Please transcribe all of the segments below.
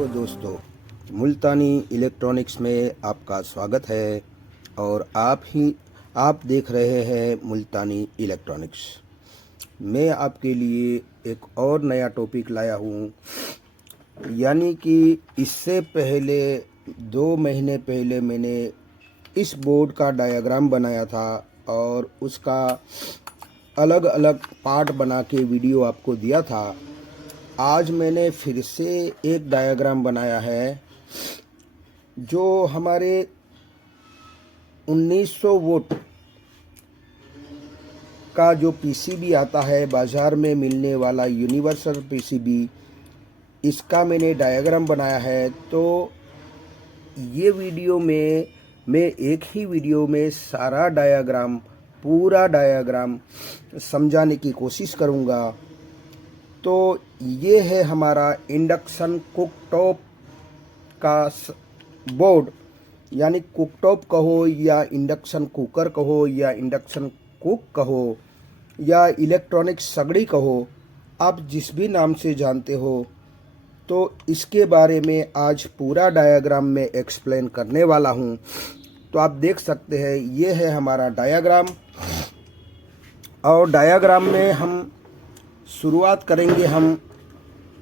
Hello दोस्तों, मुल्तानी electronics में आपका स्वागत है और आप देख रहे हैं मुल्तानी इलेक्ट्रॉनिक्स। मैं आपके लिए एक और नया टॉपिक लाया हूँ, यानी कि इससे पहले 2 महीने पहले मैंने इस बोर्ड का डायग्राम बनाया था और उसका अलग अलग पार्ट बना के वीडियो आपको दिया था। आज मैंने फिर से एक डायग्राम बनाया है जो हमारे 1900 वोल्ट का जो पीसीबी आता है बाज़ार में मिलने वाला यूनिवर्सल पीसीबी, इसका मैंने डायग्राम बनाया है। तो ये वीडियो में मैं एक ही वीडियो में सारा डायग्राम, पूरा डायग्राम समझाने की कोशिश करूँगा। तो ये है हमारा इंडक्शन कुकटॉप का बोर्ड, यानी कुकटॉप कहो या इंडक्शन कुकर कहो या इंडक्शन कुक कहो या इलेक्ट्रॉनिक सगड़ी कहो, आप जिस भी नाम से जानते हो। तो इसके बारे में आज पूरा डायग्राम में एक्सप्लेन करने वाला हूँ। तो आप देख सकते हैं, ये है हमारा डायग्राम और डायग्राम में हम शुरुआत करेंगे हम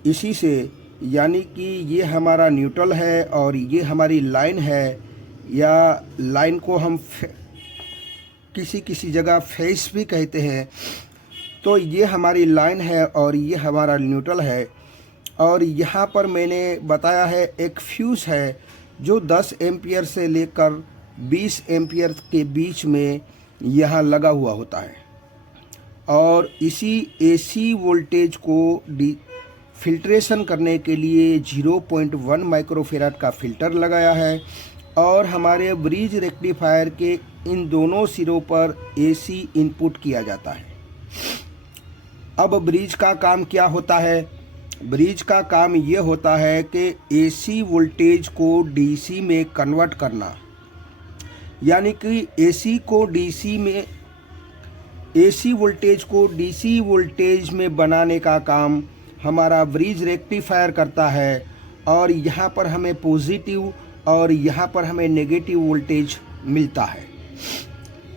इसी से, यानी कि ये हमारा न्यूट्रल है और ये हमारी लाइन है, या लाइन को हम किसी किसी जगह फेस भी कहते हैं। तो ये हमारी लाइन है और ये हमारा न्यूट्रल है। और यहाँ पर मैंने बताया है एक फ्यूज़ है जो 10 एम्पियर से लेकर 20 एम्पियर के बीच में यहाँ लगा हुआ होता है और इसी एसी वोल्टेज को फिल्ट्रेशन करने के लिए 0.1 माइक्रोफेराड का फ़िल्टर लगाया है और हमारे ब्रिज रेक्टिफायर के इन दोनों सिरों पर एसी इनपुट किया जाता है। अब ब्रिज का काम क्या होता है? ब्रिज का काम ये होता है कि एसी वोल्टेज को डीसी में कन्वर्ट करना, यानी कि एसी वोल्टेज को डीसी वोल्टेज में बनाने का काम हमारा ब्रिज रेक्टिफायर करता है। और यहाँ पर हमें पॉजिटिव और यहाँ पर हमें नेगेटिव वोल्टेज मिलता है।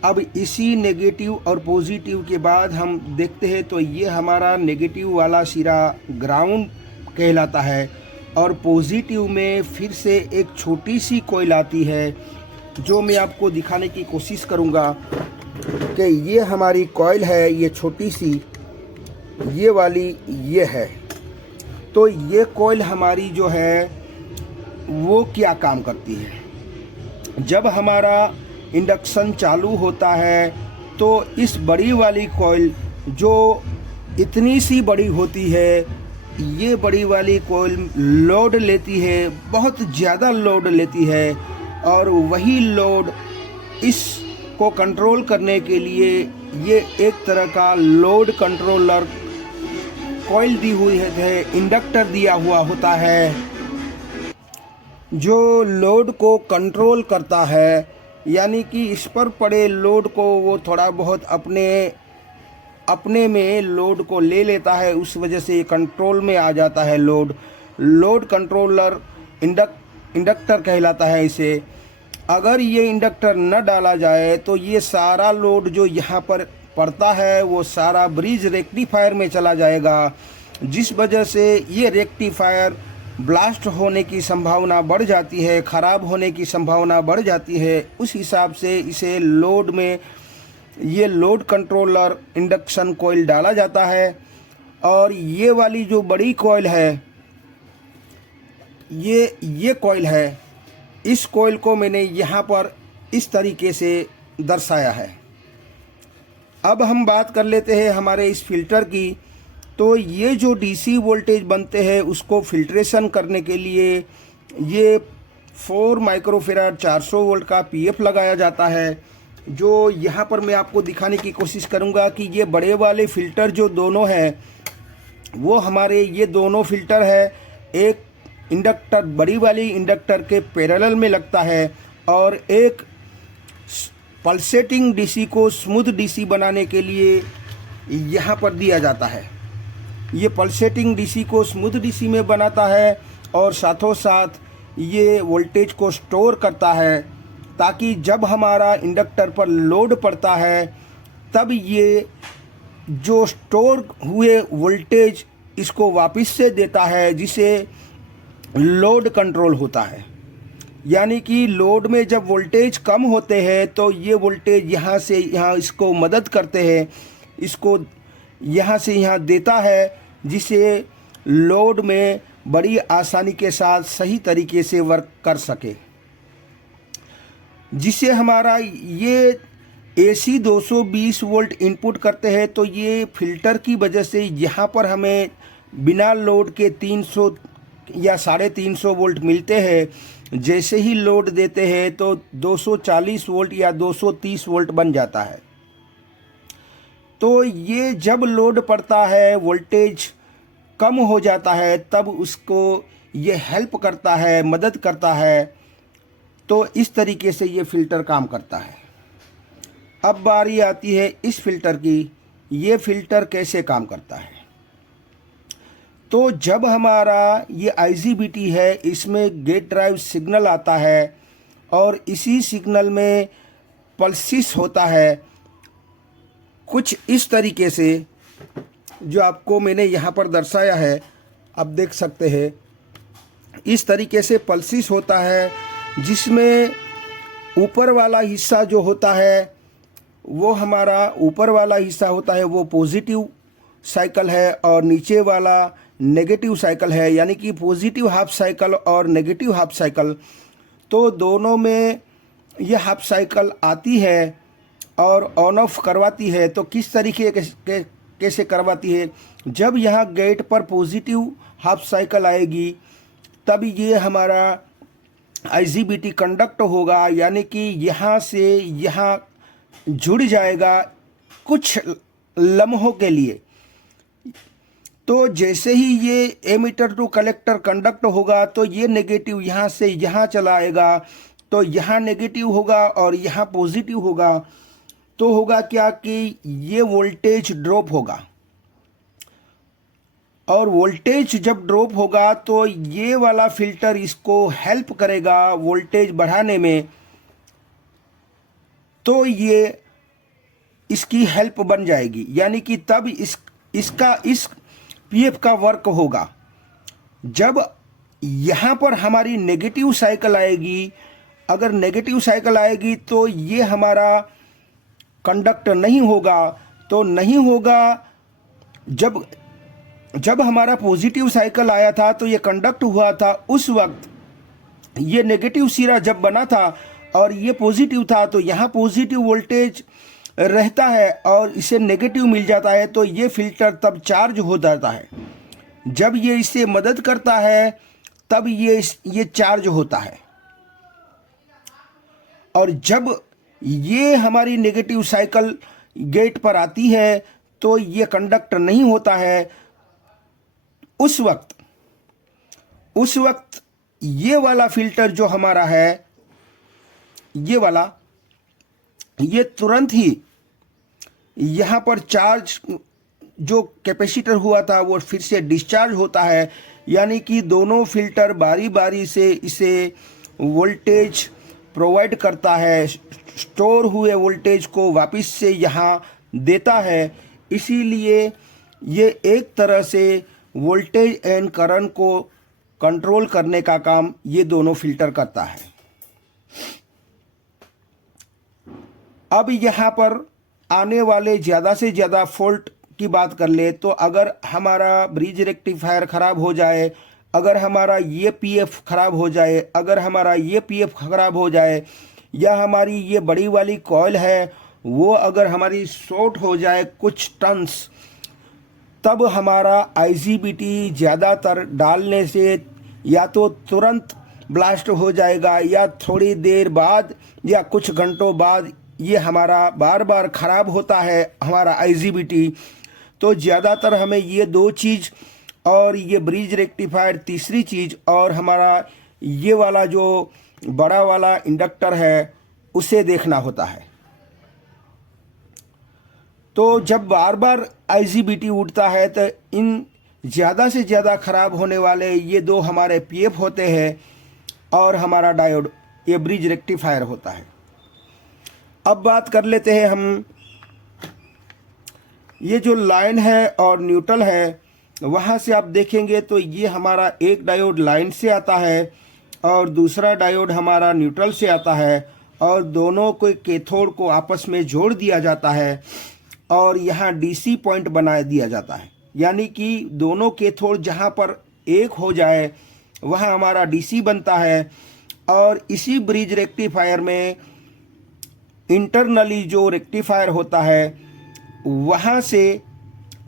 अब इसी नेगेटिव और पॉजिटिव के बाद हम देखते हैं तो ये हमारा नेगेटिव वाला सिरा ग्राउंड कहलाता है और पॉजिटिव में फिर से एक छोटी सी कॉइल आती है जो मैं आपको दिखाने की कोशिश करूँगा कि ये हमारी कॉइल है, ये छोटी सी, ये वाली ये है। तो ये कॉइल हमारी जो है वो क्या काम करती है? जब हमारा इंडक्शन चालू होता है तो इस बड़ी वाली कॉइल जो इतनी सी बड़ी होती है, ये बड़ी वाली कॉइल लोड लेती है, बहुत ज़्यादा लोड लेती है और वही लोड इस को कंट्रोल करने के लिए ये एक तरह का लोड कंट्रोलर कॉइल दी हुई है, इंडक्टर दिया हुआ होता है जो लोड को कंट्रोल करता है, यानी कि इस पर पड़े लोड को वो थोड़ा बहुत अपने में लोड को ले लेता है, उस वजह से कंट्रोल में आ जाता है। लोड कंट्रोलर इंडक्टर कहलाता है इसे। अगर ये इंडक्टर न डाला जाए तो ये सारा लोड जो यहाँ पर पड़ता है वो सारा ब्रिज रेक्टिफायर में चला जाएगा, जिस वजह से ये रेक्टिफायर ब्लास्ट होने की संभावना बढ़ जाती है, ख़राब होने की संभावना बढ़ जाती है। उस हिसाब से इसे लोड में ये लोड कंट्रोलर इंडक्शन कॉइल डाला जाता है। और ये वाली जो बड़ी कॉइल है, ये कॉइल है, इस कॉइल को मैंने यहाँ पर इस तरीके से दर्शाया है। अब हम बात कर लेते हैं हमारे इस फिल्टर की। तो ये जो डीसी वोल्टेज बनते हैं उसको फिल्ट्रेशन करने के लिए ये 4 माइक्रोफेराड 400 वोल्ट का पीएफ लगाया जाता है, जो यहाँ पर मैं आपको दिखाने की कोशिश करूँगा कि ये बड़े वाले फ़िल्टर जो दोनों हैं वो हमारे ये दोनों फ़िल्टर है। एक इंडक्टर बड़ी वाली इंडक्टर के पैरेलल में लगता है और एक पल्सेटिंग डीसी को स्मूथ डीसी बनाने के लिए यहाँ पर दिया जाता है। ये पल्सेटिंग डीसी को स्मूथ डीसी में बनाता है और साथों साथ ये वोल्टेज को स्टोर करता है, ताकि जब हमारा इंडक्टर पर लोड पड़ता है तब ये जो स्टोर हुए वोल्टेज इसको वापस से देता है, जिसे लोड कंट्रोल होता है। यानी कि लोड में जब वोल्टेज कम होते हैं तो ये वोल्टेज यहाँ से यहाँ इसको मदद करते हैं, इसको यहाँ से यहाँ देता है, जिसे लोड में बड़ी आसानी के साथ सही तरीके से वर्क कर सके। जिससे हमारा ये AC 220 वोल्ट इनपुट करते हैं, तो ये फिल्टर की वजह से यहाँ पर हमें बिना लोड के 300 या 350 वोल्ट मिलते हैं। जैसे ही लोड देते हैं तो 240 वोल्ट या 230 वोल्ट बन जाता है। तो ये जब लोड पड़ता है, वोल्टेज कम हो जाता है, तब उसको ये हेल्प करता है, मदद करता है। तो इस तरीके से ये फ़िल्टर काम करता है। अब बारी आती है इस फ़िल्टर की, ये फ़िल्टर कैसे काम करता है। तो जब हमारा ये IGBT है, इसमें गेट ड्राइव सिग्नल आता है और इसी सिग्नल में पल्सिस होता है कुछ इस तरीके से, जो आपको मैंने यहाँ पर दर्शाया है, आप देख सकते हैं। इस तरीके से पल्सिस होता है, जिसमें ऊपर वाला हिस्सा जो होता है वो हमारा ऊपर वाला हिस्सा होता है वो पॉजिटिव साइकिल है और नीचे वाला नेगेटिव साइकिल है। यानी कि पॉजिटिव हाफ साइकिल और नेगेटिव हाफ साइकिल, तो दोनों में ये हाफ साइकिल आती है और ऑन ऑफ करवाती है। तो किस तरीके कैसे करवाती है, जब यहाँ गेट पर पॉजिटिव हाफ साइकिल आएगी तब ये हमारा IGBT कंडक्ट होगा, यानी कि यहाँ से यहाँ जुड़ जाएगा कुछ लम्हों के लिए। तो जैसे ही ये एमीटर टू कलेक्टर कंडक्ट होगा तो ये नेगेटिव यहाँ से यहाँ चला आएगा, तो यहाँ नेगेटिव होगा और यहाँ पॉजिटिव होगा। तो होगा क्या कि ये वोल्टेज ड्रॉप होगा, और वोल्टेज जब ड्रॉप होगा तो ये वाला फ़िल्टर इसको हेल्प करेगा वोल्टेज बढ़ाने में। तो ये इसकी हेल्प बन जाएगी, यानी कि तब इस PF का वर्क होगा। जब यहाँ पर हमारी नेगेटिव साइकिल आएगी, अगर नेगेटिव साइकिल आएगी तो ये हमारा कंडक्ट नहीं होगा। तो नहीं होगा, जब हमारा पॉजिटिव साइकिल आया था तो ये कंडक्ट हुआ था, उस वक्त ये नेगेटिव सिरा जब बना था और ये पॉजिटिव था, तो यहाँ पॉजिटिव वोल्टेज रहता है और इसे नेगेटिव मिल जाता है, तो ये फ़िल्टर तब चार्ज हो जाता है। जब ये इससे मदद करता है तब ये चार्ज होता है, और जब ये हमारी नेगेटिव साइकिल गेट पर आती है तो ये कंडक्ट नहीं होता है। उस वक्त ये वाला फ़िल्टर जो हमारा है, ये वाला, ये तुरंत ही यहाँ पर चार्ज जो कैपेसिटर हुआ था वो फिर से डिस्चार्ज होता है। यानी कि दोनों फ़िल्टर बारी बारी से इसे वोल्टेज प्रोवाइड करता है, स्टोर हुए वोल्टेज को वापस से यहाँ देता है। इसीलिए ये एक तरह से वोल्टेज एंड करंट को कंट्रोल करने का काम ये दोनों फ़िल्टर करता है। अब यहाँ पर आने वाले ज़्यादा से ज़्यादा फॉल्ट की बात कर ले, तो अगर हमारा ब्रिज रेक्टिफायर ख़राब हो जाए, अगर हमारा ये PF ख़राब हो जाए, अगर हमारा ये PF ख़राब हो जाए, या हमारी ये बड़ी वाली कॉइल है वो अगर हमारी शॉर्ट हो जाए कुछ टर्न्स, तब हमारा IGBT ज़्यादातर डालने से या तो तुरंत ब्लास्ट हो जाएगा या थोड़ी देर बाद या कुछ घंटों बाद ये हमारा बार बार ख़राब होता है हमारा IGBT। तो ज़्यादातर हमें ये दो चीज़, और ये ब्रिज रेक्टिफायर तीसरी चीज़, और हमारा ये वाला जो बड़ा वाला इंडक्टर है उसे देखना होता है। तो जब बार बार IGBT उठता है तो इन ज़्यादा से ज़्यादा ख़राब होने वाले ये दो हमारे पीएफ होते हैं और हमारा डायोड ये ब्रिज रेक्टिफायर होता है। अब बात कर लेते हैं हम, ये जो लाइन है और न्यूट्रल है वहाँ से आप देखेंगे तो ये हमारा एक डायोड लाइन से आता है और दूसरा डायोड हमारा न्यूट्रल से आता है और दोनों को कैथोड को आपस में जोड़ दिया जाता है और यहाँ डीसी पॉइंट बना दिया जाता है, यानी कि दोनों कैथोड जहाँ पर एक हो जाए वहाँ हमारा डीसी बनता है। और इसी ब्रिज रेक्टिफायर में इंटरनली जो रेक्टिफायर होता है वहाँ से,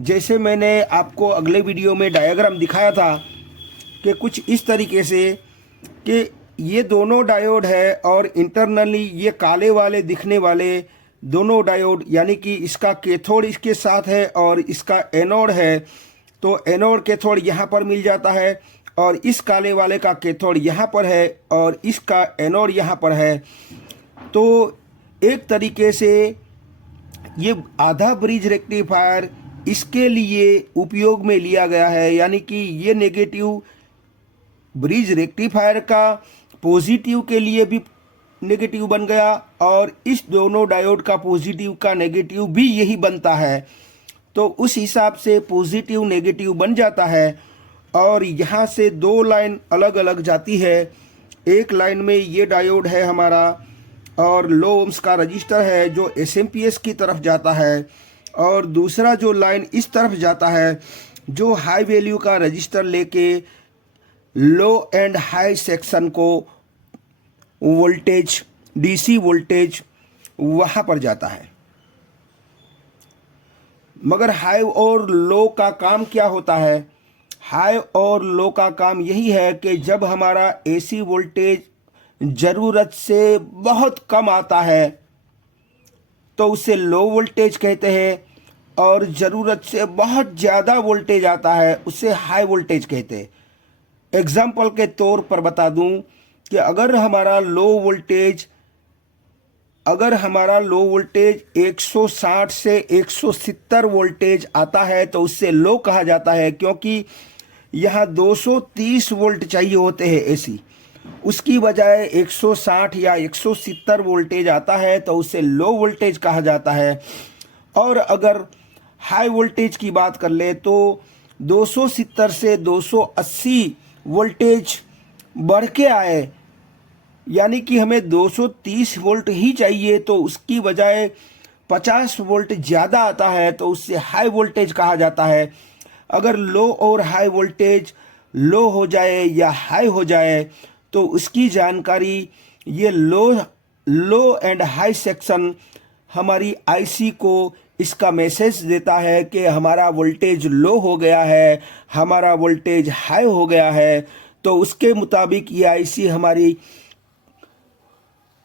जैसे मैंने आपको अगले वीडियो में डायग्राम दिखाया था कि कुछ इस तरीके से कि ये दोनों डायोड है और इंटरनली ये काले वाले दिखने वाले दोनों डायोड, यानी कि इसका कैथोड इसके साथ है और इसका एनोड है, तो एनोड कैथोड यहाँ पर मिल जाता है और इस काले वाले का कैथोड यहाँ पर है और इसका एनोड यहाँ पर है। तो एक तरीके से ये आधा ब्रिज रेक्टिफायर इसके लिए उपयोग में लिया गया है, यानी कि ये नेगेटिव ब्रिज रेक्टिफायर का पॉजिटिव के लिए भी नेगेटिव बन गया और इस दोनों डायोड का पॉजिटिव का नेगेटिव भी यही बनता है। तो उस हिसाब से पॉजिटिव नेगेटिव बन जाता है और यहाँ से दो लाइन अलग अलग जाती है। एक लाइन में ये डायोड है हमारा और लो ओम्स का रजिस्टर है जो एसएमपीएस की तरफ जाता है और दूसरा जो लाइन इस तरफ जाता है जो हाई वैल्यू का रजिस्टर लेके लो एंड हाई सेक्शन को वोल्टेज डीसी वोल्टेज वहाँ पर जाता है। मगर हाई और लो का काम क्या होता है? हाई और लो का काम यही है कि जब हमारा एसी वोल्टेज ज़रूरत से बहुत कम आता है तो उसे लो वोल्टेज कहते हैं और ज़रूरत से बहुत ज़्यादा वोल्टेज आता है उसे हाई वोल्टेज कहते हैं। एग्जाम्पल के तौर पर बता दूं कि अगर हमारा लो वोल्टेज 160 से 170 वोल्टेज आता है तो उससे लो कहा जाता है, क्योंकि यहाँ 230 वोल्ट चाहिए होते हैं एसी, उसकी बजाय 160 या 170 वोल्टेज आता है तो उसे लो वोल्टेज कहा जाता है। और अगर हाई वोल्टेज की बात कर ले तो 270 से 280 वोल्टेज बढ़ के आए, यानी कि हमें 230 वोल्ट ही चाहिए तो उसकी बजाय 50 वोल्ट ज़्यादा आता है तो उससे हाई वोल्टेज कहा जाता है। अगर लो और हाई वोल्टेज लो हो जाए या हाई हो जाए तो उसकी जानकारी ये लो एंड हाई सेक्शन हमारी आईसी को इसका मैसेज देता है कि हमारा वोल्टेज लो हो गया है, हमारा वोल्टेज हाई हो गया है। तो उसके मुताबिक ये आईसी हमारी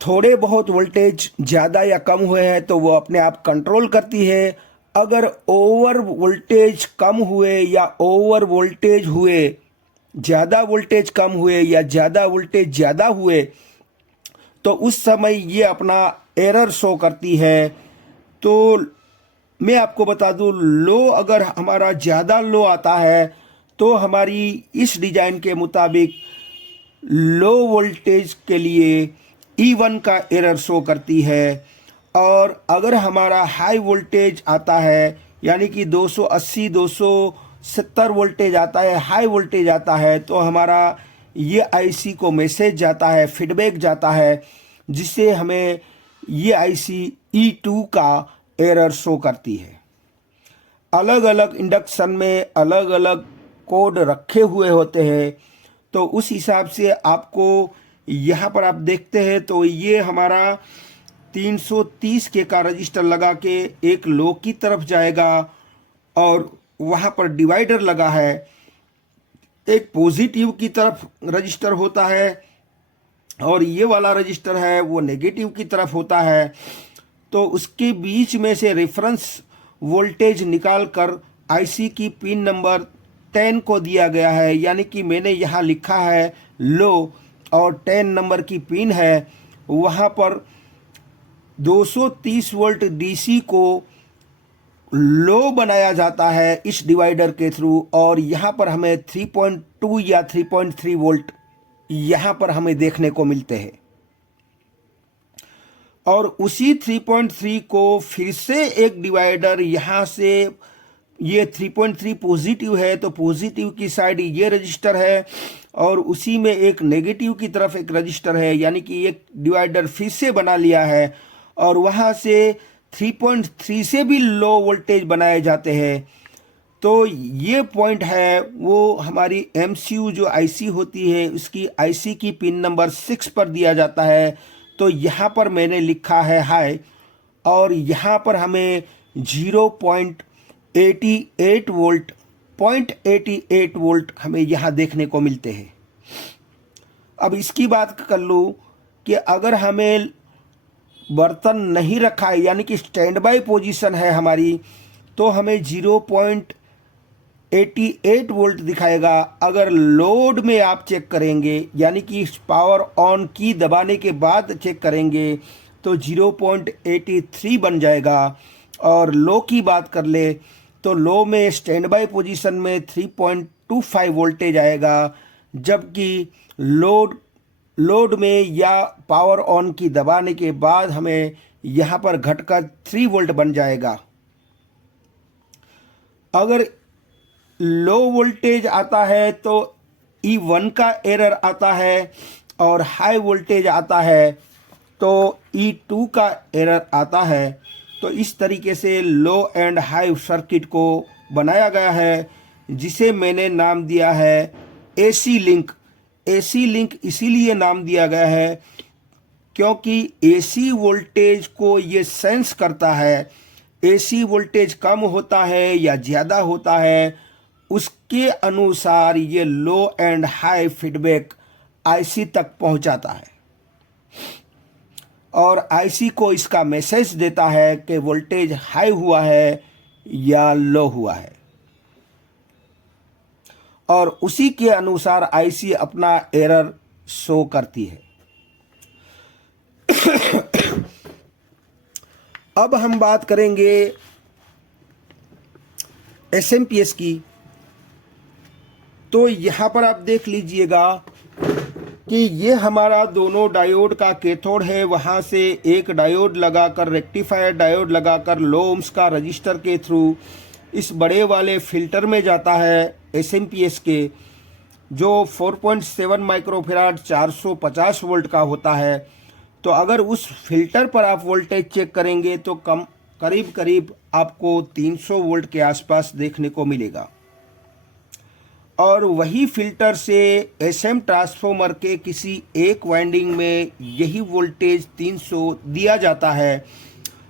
थोड़े बहुत वोल्टेज ज़्यादा या कम हुए हैं तो वो अपने आप कंट्रोल करती है। अगर ओवर वोल्टेज कम हुए या ओवर वोल्टेज हुए, ज़्यादा वोल्टेज कम हुए या ज़्यादा वोल्टेज ज़्यादा हुए तो उस समय ये अपना एरर शो करती है। तो मैं आपको बता दूं, लो अगर हमारा ज़्यादा लो आता है तो हमारी इस डिज़ाइन के मुताबिक लो वोल्टेज के लिए E1 का एरर शो करती है। और अगर हमारा हाई वोल्टेज आता है, यानी कि 280 270 वोल्टेज आता है, हाई वोल्टेज आता है, तो हमारा ये आईसी को मैसेज जाता है, फीडबैक जाता है, जिससे हमें ये आईसी E2 का एरर शो करती है। अलग अलग इंडक्शन में अलग अलग कोड रखे हुए होते हैं, तो उस हिसाब से आपको यहाँ पर आप देखते हैं तो ये हमारा 330 के का रजिस्टर लगा के एक लो की तरफ जाएगा और वहाँ पर डिवाइडर लगा है। एक पॉजिटिव की तरफ रजिस्टर होता है और ये वाला रजिस्टर है वो नेगेटिव की तरफ होता है। तो उसके बीच में से रेफरेंस वोल्टेज निकाल कर आईसी की पिन नंबर 10 को दिया गया है, यानी कि मैंने यहाँ लिखा है लो और 10 नंबर की पिन है, वहाँ पर 230 वोल्ट डीसी को लो बनाया जाता है इस डिवाइडर के थ्रू, और यहाँ पर हमें 3.2 या 3.3 वोल्ट यहाँ पर हमें देखने को मिलते हैं। और उसी 3.3 को फिर से एक डिवाइडर यहाँ से, ये 3.3 पॉजिटिव है तो पॉजिटिव की साइड ये रजिस्टर है, और उसी में एक नेगेटिव की तरफ एक रजिस्टर है, यानी कि एक डिवाइडर फिर से बना लिया है। और वहाँ से 3.3 से भी लो वोल्टेज बनाए जाते हैं। तो ये पॉइंट है वो हमारी MCU जो IC होती है उसकी IC की पिन नंबर 6 पर दिया जाता है। तो यहाँ पर मैंने लिखा है हाई, और यहाँ पर हमें 0.88 वोल्ट 0.88 वोल्ट हमें यहाँ देखने को मिलते हैं। अब इसकी बात कर लूँ कि अगर हमें बर्तन नहीं रखा है, यानी कि स्टैंड बाय पोजीशन है हमारी, तो हमें 0.88 वोल्ट दिखाएगा। अगर लोड में आप चेक करेंगे, यानी कि पावर ऑन की दबाने के बाद चेक करेंगे, तो 0.83 बन जाएगा। और लो की बात कर ले तो लो में स्टैंड बाय पोजीशन में 3.25 वोल्टेज आएगा, जबकि लोड में या पावर ऑन की दबाने के बाद हमें यहाँ पर घटकर 3 वोल्ट बन जाएगा। अगर लो वोल्टेज आता है तो E1 का एरर आता है, और हाई वोल्टेज आता है तो E2 का एरर आता है। तो इस तरीके से लो एंड हाई सर्किट को बनाया गया है, जिसे मैंने नाम दिया है AC लिंक। AC लिंक इसीलिए नाम दिया गया है क्योंकि AC वोल्टेज को ये सेंस करता है। AC वोल्टेज कम होता है या ज़्यादा होता है, उसके अनुसार ये लो एंड हाई फीडबैक IC तक पहुंचाता है, और IC को इसका मैसेज देता है कि वोल्टेज हाई हुआ है या लो हुआ है, और उसी के अनुसार IC अपना एरर शो करती है। अब हम बात करेंगे SMPS की। तो यहाँ पर आप देख लीजिएगा कि ये हमारा दोनों डायोड का कैथोड है। वहाँ से एक डायोड लगाकर, रेक्टिफायर डायोड लगाकर लो ओम्स का रजिस्टर के थ्रू इस बड़े वाले फिल्टर में जाता है SMPS के, जो 4.7 माइक्रोफैराड 450 वोल्ट का होता है। तो अगर उस फिल्टर पर आप वोल्टेज चेक करेंगे तो करीब करीब आपको 300 वोल्ट के आसपास देखने को मिलेगा। और वही फिल्टर से SM ट्रांसफॉर्मर के किसी एक वाइंडिंग में यही वोल्टेज 300 दिया जाता है,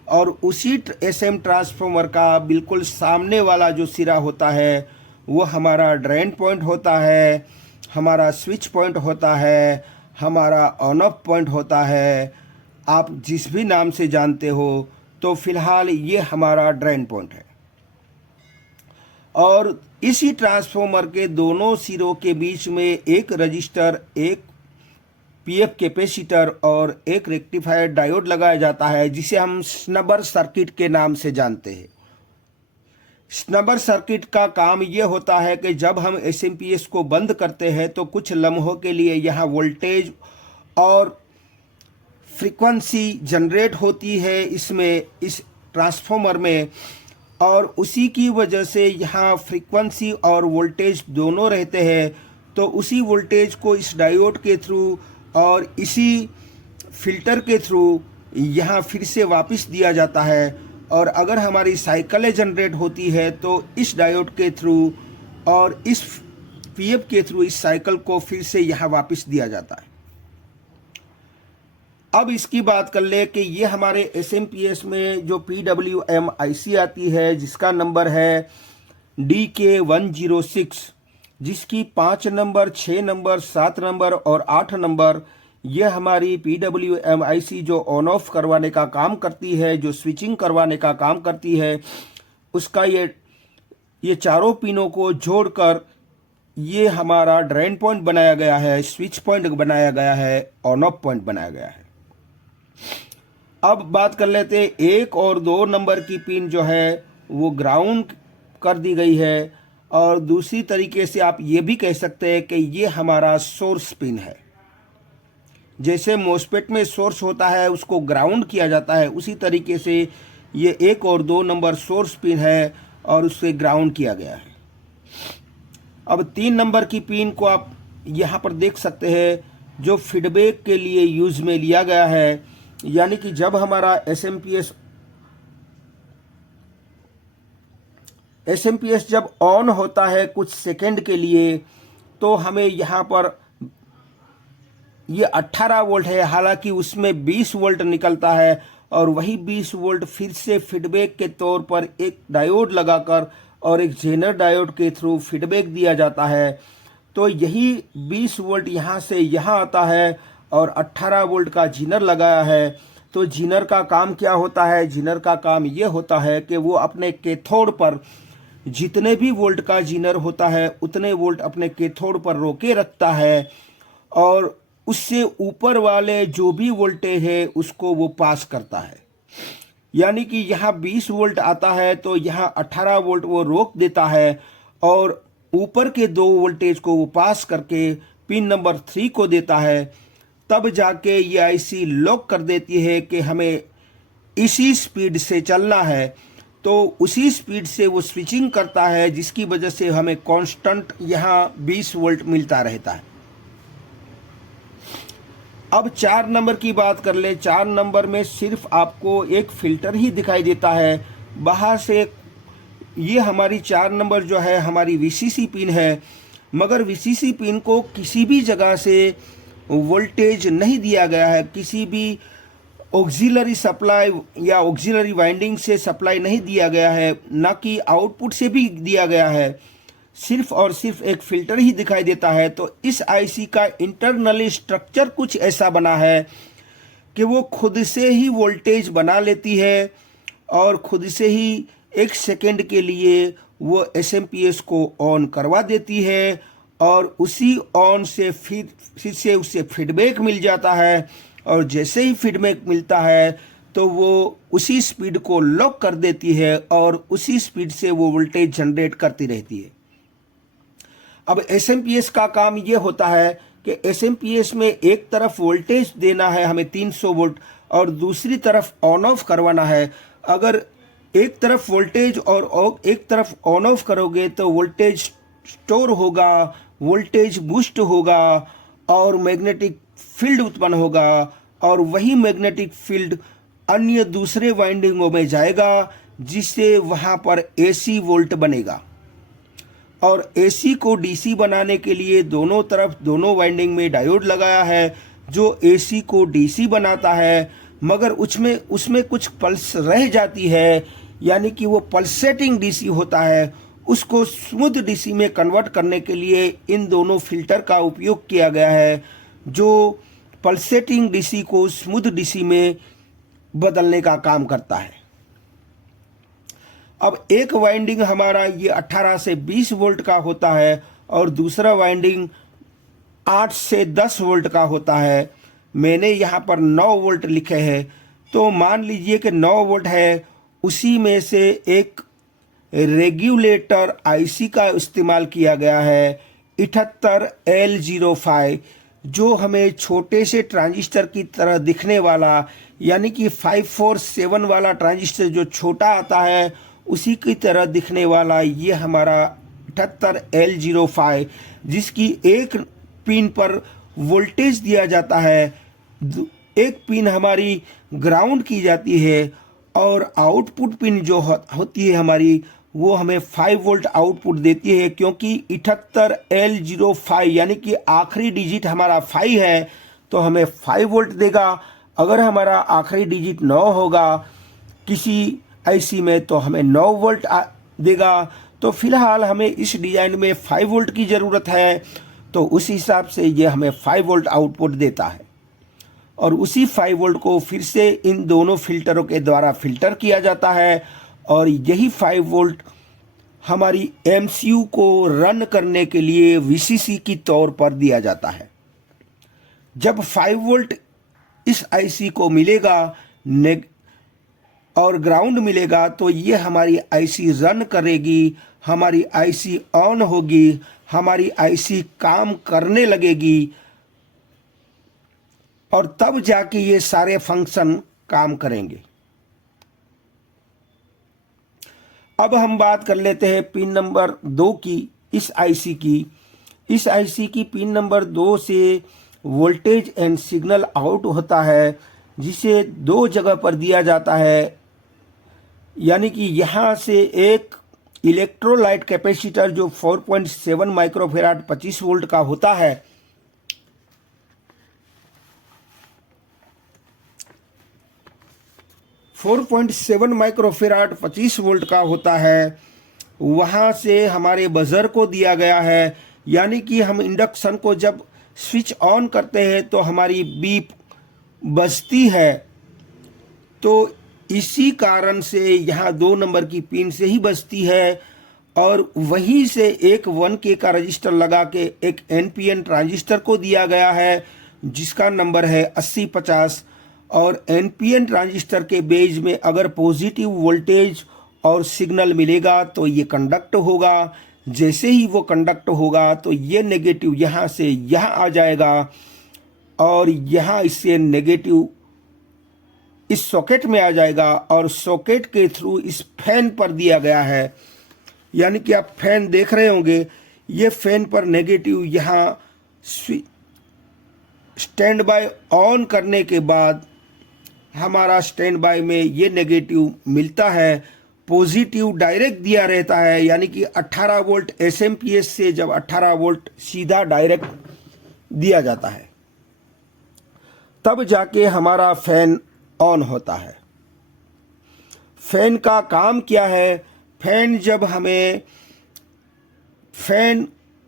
और उसी SM ट्रांसफॉर्मर का बिल्कुल सामने वाला जो सिरा होता है वो हमारा ड्रेन पॉइंट होता है, हमारा स्विच पॉइंट होता है, हमारा ऑन ऑफ पॉइंट होता है, आप जिस भी नाम से जानते हो। तो फिलहाल ये हमारा ड्रेन पॉइंट है। और इसी ट्रांसफॉर्मर के दोनों सिरों के बीच में एक रजिस्टर, एक PF कैपेसिटर और एक रेक्टिफायर डायोड लगाया जाता है, जिसे हम स्नबर सर्किट के नाम से जानते हैं। स्नबर सर्किट का काम यह होता है कि जब हम SMPS को बंद करते हैं तो कुछ लम्हों के लिए यहाँ वोल्टेज और फ्रीक्वेंसी जनरेट होती है इसमें, इस ट्रांसफॉर्मर में, और उसी की वजह से यहाँ फ्रीक्वेंसी और वोल्टेज दोनों रहते हैं। तो उसी वोल्टेज को इस डायोड के थ्रू और इसी फिल्टर के थ्रू यहाँ फिर से वापस दिया जाता है। और अगर हमारी साइकिलें जनरेट होती है तो इस डायोड के थ्रू और इस PF के थ्रू इस साइकिल को फिर से यहाँ वापस दिया जाता है। अब इसकी बात कर ले कि ये हमारे SMPS में जो PWM IC आती है, जिसका नंबर है DK106, जिसकी 5 नंबर, 6 नंबर, 7 नंबर और 8 नंबर, ये हमारी PWM IC जो ऑन ऑफ करवाने का काम करती है, जो स्विचिंग करवाने का काम करती है, उसका ये चारों पिनों को जोड़कर ये हमारा ड्रेन पॉइंट बनाया गया है, स्विच पॉइंट बनाया गया है, ऑन ऑफ पॉइंट बनाया गया है। अब बात कर लेते हैं 1 और 2 नंबर की पिन जो है वो ग्राउंड कर दी गई है। और दूसरी तरीके से आप ये भी कह सकते हैं कि ये हमारा सोर्स पिन है। जैसे मोस्फेट में सोर्स होता है उसको ग्राउंड किया जाता है, उसी तरीके से ये 1 और 2 नंबर सोर्स पिन है और उससे ग्राउंड किया गया है। अब 3 नंबर की पिन को आप यहाँ पर देख सकते हैं, जो फीडबैक के लिए यूज़ में लिया गया है। यानी कि जब हमारा एसएमपीएस जब ऑन होता है कुछ सेकंड के लिए, तो हमें यहाँ पर ये 18 वोल्ट है, हालांकि उसमें 20 वोल्ट निकलता है और वही 20 वोल्ट फिर से फीडबैक के तौर पर एक डायोड लगाकर और एक जेनर डायोड के थ्रू फीडबैक दिया जाता है। तो यही 20 वोल्ट यहाँ से यहाँ आता है और 18 वोल्ट का जीनर लगाया है। तो जीनर का काम क्या होता है? जीनर का काम ये होता है कि वो अपने कैथोड पर जितने भी वोल्ट का जीनर होता है उतने वोल्ट अपने कैथोड पर रोके रखता है और उससे ऊपर वाले जो भी वोल्टेज है उसको वो पास करता है। यानी कि यहाँ 20 वोल्ट आता है तो यहाँ 18 वोल्ट वो रोक देता है और ऊपर के 2 वोल्टेज को वो पास करके पिन नंबर 3 को देता है। तब जाके ये आईसी लॉक कर देती है कि हमें इसी स्पीड से चलना है। तो उसी स्पीड से वो स्विचिंग करता है, जिसकी वजह से हमें कांस्टेंट यहाँ 20 वोल्ट मिलता रहता है। अब 4 नंबर की बात कर ले। 4 नंबर में सिर्फ आपको एक फिल्टर ही दिखाई देता है बाहर से। ये हमारी 4 नंबर जो है हमारी वीसीसी पिन है, मगर वीसीसी पिन को किसी भी जगह से वोल्टेज नहीं दिया गया है, किसी भी ऑक्सिलरी सप्लाई या ऑक्सिलरी वाइंडिंग से सप्लाई नहीं दिया गया है, ना कि आउटपुट से भी दिया गया है। सिर्फ और सिर्फ एक फिल्टर ही दिखाई देता है। तो इस आईसी का इंटरनली स्ट्रक्चर कुछ ऐसा बना है कि वो खुद से ही वोल्टेज बना लेती है और खुद से ही 1 सेकेंड के लिए वो एसएमपीएस को ऑन करवा देती है और उसी ऑन से फिर से उससे फीडबैक मिल जाता है और जैसे ही फीडबैक मिलता है तो वो उसी स्पीड को लॉक कर देती है और उसी स्पीड से वो वोल्टेज जनरेट करती रहती है। अब एसएमपीएस का काम ये होता है कि एसएमपीएस में एक तरफ वोल्टेज देना है हमें 300 वोल्ट और दूसरी तरफ ऑन ऑफ करवाना है। अगर एक तरफ वोल्टेज और एक तरफ ऑन ऑफ करोगे तो वोल्टेज स्टोर होगा, वोल्टेज बूस्ट होगा और मैग्नेटिक फील्ड उत्पन्न होगा और वही मैग्नेटिक फील्ड अन्य दूसरे वाइंडिंगों में जाएगा, जिससे वहां पर एसी वोल्ट बनेगा। और एसी को डीसी बनाने के लिए दोनों तरफ दोनों वाइंडिंग में डायोड लगाया है जो एसी को डीसी बनाता है, मगर उसमें कुछ पल्स रह जाती है, यानी कि वो पल्सेटिंग डीसी होता है। उसको स्मूथ डीसी में कन्वर्ट करने के लिए इन दोनों फिल्टर का उपयोग किया गया है, जो पल्सेटिंग डीसी को स्मूथ डीसी में बदलने का काम करता है। अब एक वाइंडिंग हमारा ये 18 से 20 वोल्ट का होता है और दूसरा वाइंडिंग 8 से 10 वोल्ट का होता है। मैंने यहाँ पर 9 वोल्ट लिखे हैं, तो मान लीजिए कि 9 वोल्ट है, उसी में से एक रेगुलेटर आईसी का इस्तेमाल किया गया है 78L05, जो हमें छोटे से ट्रांजिस्टर की तरह दिखने वाला, यानी कि 547 वाला ट्रांजिस्टर जो छोटा आता है उसी की तरह दिखने वाला ये हमारा 78L05, जिसकी एक पिन पर वोल्टेज दिया जाता है, एक पिन हमारी ग्राउंड की जाती है और आउटपुट पिन जो होती है हमारी वो हमें 5 वोल्ट आउटपुट देती है, क्योंकि 78L05 यानी कि आखिरी डिजिट हमारा 5 है तो हमें 5 वोल्ट देगा। अगर हमारा आखिरी डिजिट 9 होगा किसी आईसी में तो हमें 9 वोल्ट देगा। तो फिलहाल हमें इस डिज़ाइन में 5 वोल्ट की ज़रूरत है, तो उस हिसाब से ये हमें 5 वोल्ट आउटपुट देता है और उसी 5 वोल्ट को फिर से इन दोनों फिल्टरों के द्वारा फिल्टर किया जाता है और यही 5 वोल्ट हमारी एमसीयू को रन करने के लिए वीसीसी की तौर पर दिया जाता है। जब 5 वोल्ट इस आईसी को मिलेगा और ग्राउंड मिलेगा तो ये हमारी आईसी रन करेगी, हमारी आईसी ऑन होगी, हमारी आईसी काम करने लगेगी और तब जाके ये सारे फंक्शन काम करेंगे। अब हम बात कर लेते हैं पिन नंबर 2 की, इस आईसी की। इस आईसी की पिन नंबर 2 से वोल्टेज एंड सिग्नल आउट होता है, जिसे 2 जगह पर दिया जाता है। यानी कि यहाँ से एक इलेक्ट्रोलाइट कैपेसिटर जो 4.7 माइक्रोफेराड 25 वोल्ट का होता है, 4.7 माइक्रोफेराड 25 वोल्ट का होता है, वहाँ से हमारे बजर को दिया गया है। यानी कि हम इंडक्शन को जब स्विच ऑन करते हैं तो हमारी बीप बजती है। तो इसी कारण से यहाँ 2 नंबर की पिन से ही बजती है और वहीं से एक 1K का रजिस्टर लगा के एक NPN ट्रांजिस्टर को दिया गया है, जिसका नंबर है 8050। और NPN ट्रांजिस्टर के बेज में अगर पॉजिटिव वोल्टेज और सिग्नल मिलेगा तो ये कंडक्ट होगा। जैसे ही वो कंडक्ट होगा तो ये नेगेटिव यहाँ से यहाँ आ जाएगा और यहाँ इससे नेगेटिव इस सॉकेट में आ जाएगा और सॉकेट के थ्रू इस फैन पर दिया गया है। यानी कि आप फैन देख रहे होंगे, ये फैन पर नेगेटिव यहाँ स्टैंड बाय ऑन करने के बाद हमारा स्टैंड बाय में ये नेगेटिव मिलता है। पॉजिटिव डायरेक्ट दिया रहता है, यानी कि 18 वोल्ट SMPS से जब 18 वोल्ट सीधा डायरेक्ट दिया जाता है तब जाके हमारा फैन ऑन होता है। फैन का काम क्या है? फैन जब हमें फैन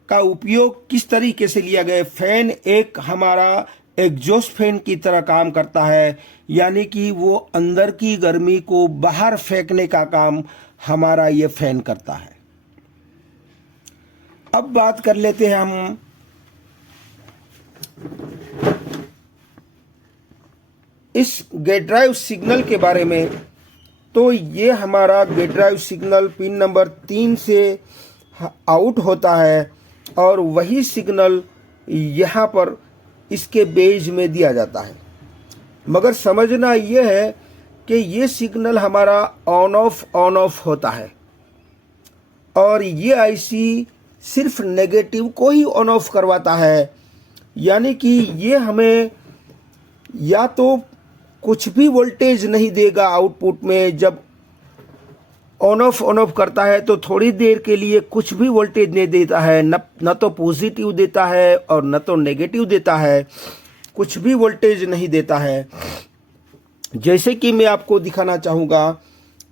का उपयोग किस तरीके से लिया गया? फैन एक हमारा एग्जॉस्ट फैन की तरह काम करता है, यानी कि वो अंदर की गर्मी को बाहर फेंकने का काम हमारा ये फैन करता है। अब बात कर लेते हैं हम इस गेट ड्राइव सिग्नल के बारे में। तो ये हमारा gate drive signal pin number 3 से आउट होता है और वही सिग्नल यहाँ पर इसके बेज में दिया जाता है। मगर समझना ये है कि ये सिग्नल हमारा ऑन ऑफ होता है और ये आईसी सिर्फ नेगेटिव को ही ऑन ऑफ करवाता है। यानी कि ये हमें या तो कुछ भी वोल्टेज नहीं देगा आउटपुट में। जब ऑन ऑफ करता है तो थोड़ी देर के लिए कुछ भी वोल्टेज नहीं देता है, न तो पॉजिटिव देता है और न तो नेगेटिव देता है, कुछ भी वोल्टेज नहीं देता है। जैसे कि मैं आपको दिखाना चाहूँगा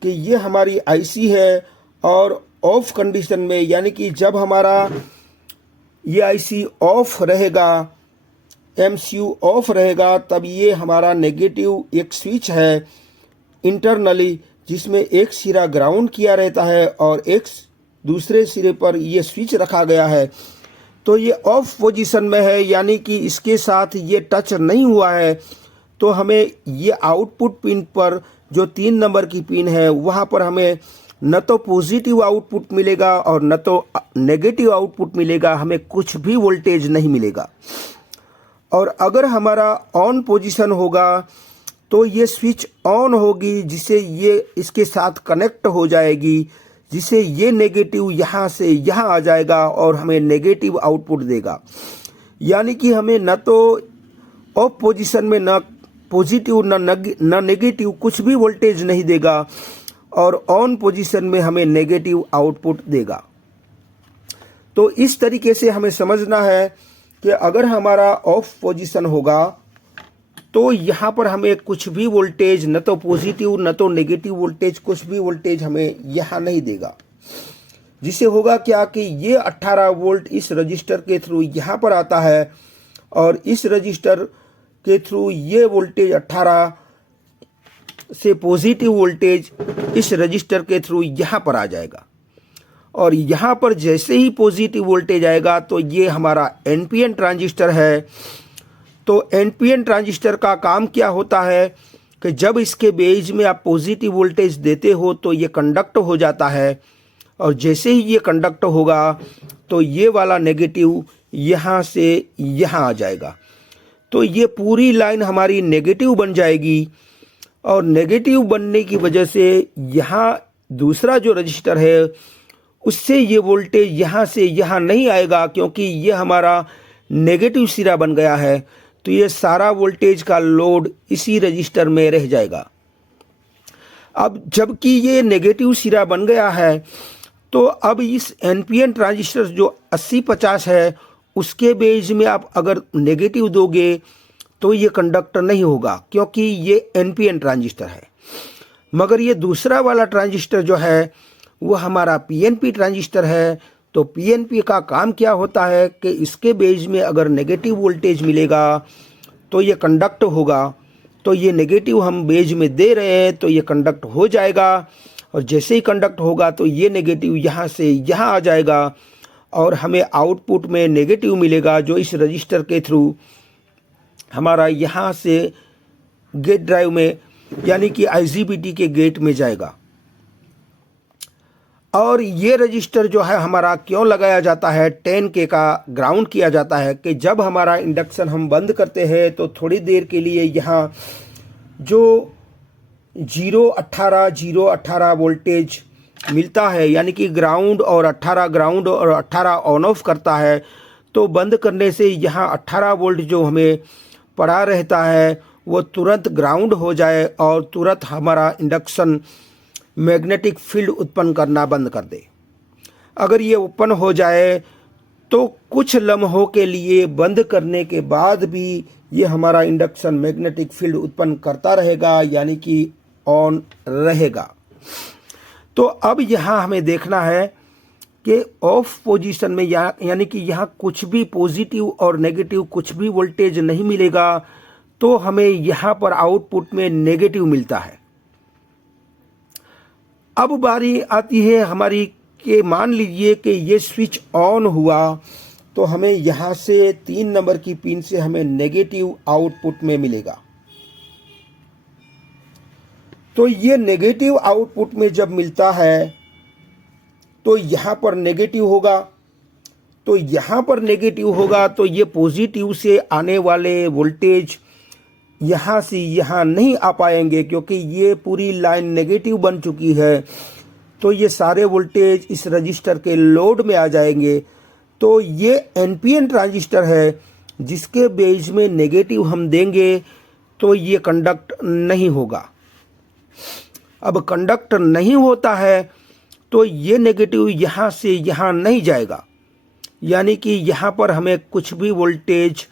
कि ये हमारी आईसी है और ऑफ कंडीशन में, यानी कि जब हमारा ये आईसी ऑफ रहेगा, MCU ऑफ रहेगा, तब ये हमारा नेगेटिव एक स्विच है इंटरनली, जिसमें एक सिरा ग्राउंड किया रहता है और एक दूसरे सिरे पर ये स्विच रखा गया है। तो ये ऑफ पोजीशन में है, यानी कि इसके साथ ये टच नहीं हुआ है। तो हमें ये आउटपुट पिन पर जो 3 नंबर की पिन है वहाँ पर हमें न तो पॉजिटिव आउटपुट मिलेगा और न तो नेगेटिव आउटपुट मिलेगा, हमें कुछ भी वोल्टेज नहीं मिलेगा। और अगर हमारा ऑन पोजीशन होगा तो ये स्विच ऑन होगी, जिसे ये इसके साथ कनेक्ट हो जाएगी, जिसे ये नेगेटिव यहाँ से यहाँ आ जाएगा और हमें नेगेटिव आउटपुट देगा। यानी कि हमें न तो ऑफ पोजीशन में न पॉजिटिव न नेगेटिव कुछ भी वोल्टेज नहीं देगा और ऑन पोजीशन में हमें नेगेटिव आउटपुट देगा। तो इस तरीके से हमें समझना है कि अगर हमारा ऑफ पोजीशन होगा तो यहाँ पर हमें कुछ भी वोल्टेज, न तो पॉजिटिव न तो नेगेटिव वोल्टेज, कुछ भी वोल्टेज हमें यहाँ नहीं देगा। जिससे होगा क्या कि ये 18 वोल्ट इस रजिस्टर के थ्रू यहाँ पर आता है और इस रजिस्टर के थ्रू ये वोल्टेज 18 से पॉजिटिव वोल्टेज इस रजिस्टर के थ्रू यहाँ पर आ जाएगा और यहाँ पर जैसे ही पॉजिटिव वोल्टेज आएगा तो ये हमारा NPN ट्रांजिस्टर है। तो NPN ट्रांजिस्टर का काम क्या होता है कि जब इसके बेस में आप पॉजिटिव वोल्टेज देते हो तो ये कंडक्ट हो जाता है, और जैसे ही ये कंडक्ट होगा तो ये वाला नेगेटिव यहाँ से यहाँ आ जाएगा, तो ये पूरी लाइन हमारी नेगेटिव बन जाएगी। और नेगेटिव बनने की वजह से यहाँ दूसरा जो रजिस्टर है उससे ये वोल्टेज यहाँ से यहाँ नहीं आएगा, क्योंकि ये हमारा नेगेटिव सिरा बन गया है। तो ये सारा वोल्टेज का लोड इसी रजिस्टर में रह जाएगा। अब जबकि ये नेगेटिव सिरा बन गया है, तो अब इस एनपीएन ट्रांजिस्टर जो 80-50 है उसके बेस में आप अगर नेगेटिव दोगे तो ये कंडक्टर नहीं होगा, क्योंकि ये एनपीएन ट्रांजिस्टर है। मगर ये दूसरा वाला ट्रांजिस्टर जो है वो हमारा पीएनपी ट्रांजिस्टर है। तो पीएनपी का काम क्या होता है कि इसके बेस में अगर नेगेटिव वोल्टेज मिलेगा तो ये कंडक्ट होगा। तो ये नेगेटिव हम बेस में दे रहे हैं तो ये कंडक्ट हो जाएगा, और जैसे ही कंडक्ट होगा तो ये नेगेटिव यहाँ से यहाँ आ जाएगा और हमें आउटपुट में नेगेटिव मिलेगा, जो इस रजिस्टर के थ्रू हमारा यहाँ से गेट ड्राइव में यानी कि आईजीबीटी के गेट में जाएगा। और ये रजिस्टर जो है हमारा क्यों लगाया जाता है, 10K का ग्राउंड किया जाता है कि जब हमारा इंडक्शन हम बंद करते हैं तो थोड़ी देर के लिए यहाँ जो 0.18 वोल्टेज मिलता है, यानी कि ग्राउंड और 18 ऑन ऑफ करता है, तो बंद करने से यहाँ 18 वोल्ट जो हमें पड़ा रहता है वो तुरंत ग्राउंड हो जाए और तुरंत हमारा इंडक्शन मैग्नेटिक फील्ड उत्पन्न करना बंद कर दे। अगर ये ओपन हो जाए तो कुछ लम्हों के लिए बंद करने के बाद भी ये हमारा इंडक्शन मैग्नेटिक फील्ड उत्पन्न करता रहेगा, यानी कि ऑन रहेगा। तो अब यहाँ हमें देखना है कि ऑफ पोजीशन में यानी कि यहाँ कुछ भी पॉजिटिव और नेगेटिव कुछ भी वोल्टेज नहीं मिलेगा, तो हमें यहाँ पर आउटपुट में नेगेटिव मिलता है। अब बारी आती है हमारी कि मान लीजिए कि ये स्विच ऑन हुआ तो हमें यहाँ से 3 नंबर की पिन से हमें नेगेटिव आउटपुट में मिलेगा। तो ये नेगेटिव आउटपुट में जब मिलता है तो यहाँ पर नेगेटिव होगा, तो यहाँ पर नेगेटिव होगा तो ये पॉजिटिव से आने वाले वोल्टेज यहाँ से यहाँ नहीं आ पाएंगे, क्योंकि ये पूरी लाइन नेगेटिव बन चुकी है। तो ये सारे वोल्टेज इस रजिस्टर के लोड में आ जाएंगे। तो ये एनपीएन ट्रांजिस्टर है जिसके बेस में नेगेटिव हम देंगे तो ये कंडक्ट नहीं होगा। अब कंडक्ट नहीं होता है तो ये नेगेटिव यहाँ से यहाँ नहीं जाएगा, यानी कि यहाँ पर हमें कुछ भी वोल्टेज